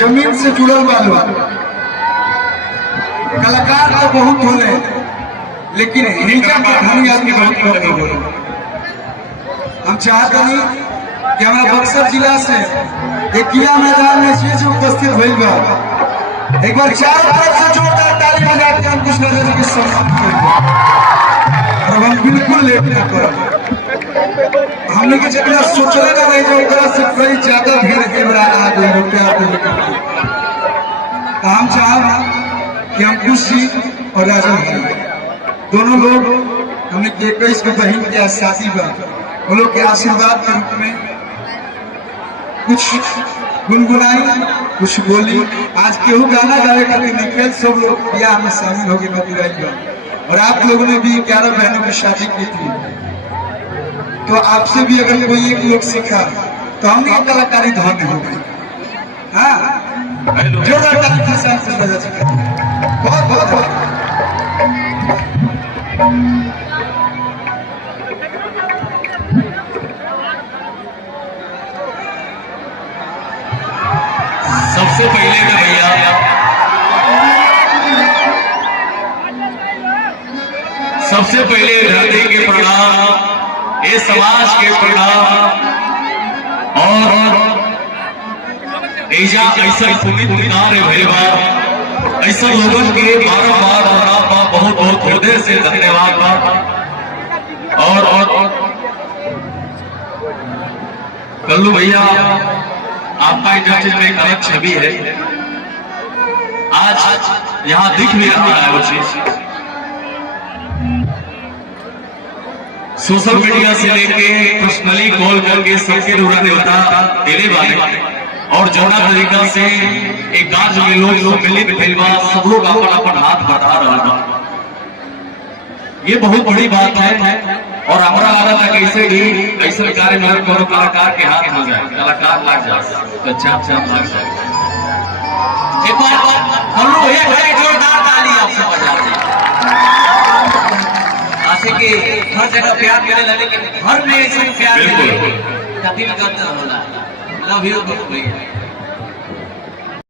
जमीन से जुड़ल वालों कलाकार तो बहुत होले, लेकिन हिंसा के धनी आदमी बहुत कम हो। हम चाहते हैं कि हमारा बक्सर जिला से एक किला मैदान में शीर्ष उपस्थित भइल बा। एक बार चारों तरफ से जोरदार ताली बजा के हम कुछ नजर की सम्मान करेंगे। और हम बिल्कुल लेट न करें। हमने के जितना सोचले ना रहे जो से कई ज्यादा भीड़ के बड़ा आ गई रुपया हम चाह कि हम खुशी और राजा दोनों लोग हमने 21 के बहन के शादी बा, वो लोग के आशीर्वाद के रूप में कुछ गुनगुनाई, कुछ बोली। आज केहू गाना गावे खातिर निकल सब लोग ब्याह में शामिल होकर बतिराई बा। और आप लोगों ने भी 11 बहनों की शादी की थी, तो आपसे भी अगर कोई एक लोग सीखा तो हमने कलाकारी धन्य हो गई। हाँ, जोरदार ताली के साथ से बजा सकते हैं। बहुत बहुत सबसे पहले तो भैया सबसे पहले धरती के प्रणाम, ये समाज के प्रणाम। और ऐसा पुनीत कार्य भैया ऐसा लोगों के बार बहुत बहुत हृदय से धन्यवाद बा। और कल्लू भैया आपका इंडस्ट्री में एक अलग छवि है, आज यहाँ दिख भी रहा है वो चीज। सोशल मीडिया से लेके पर्सनली कॉल करके सबके रूरा देवता देने वाले और जौना तरीका से एक कार्य में लोग मिलित भेलवा सब लोग अपन हाथ बढ़ा रहा है, ये बहुत बड़ी बात है। और हमारा लगा था कैसे भी ऐसे कार्य में करो कलाकार के हाथ हो जाए, कलाकार लग जाए तो अच्छा लग जाए। एक बार हम लोग एक जोरदार ताली आपसे बजाते हैं। ऐसे कि हर जगह प्यार मिले, लेकिन घर में ऐसे प्यार मिले का दिल करता होला। लव यू भैया।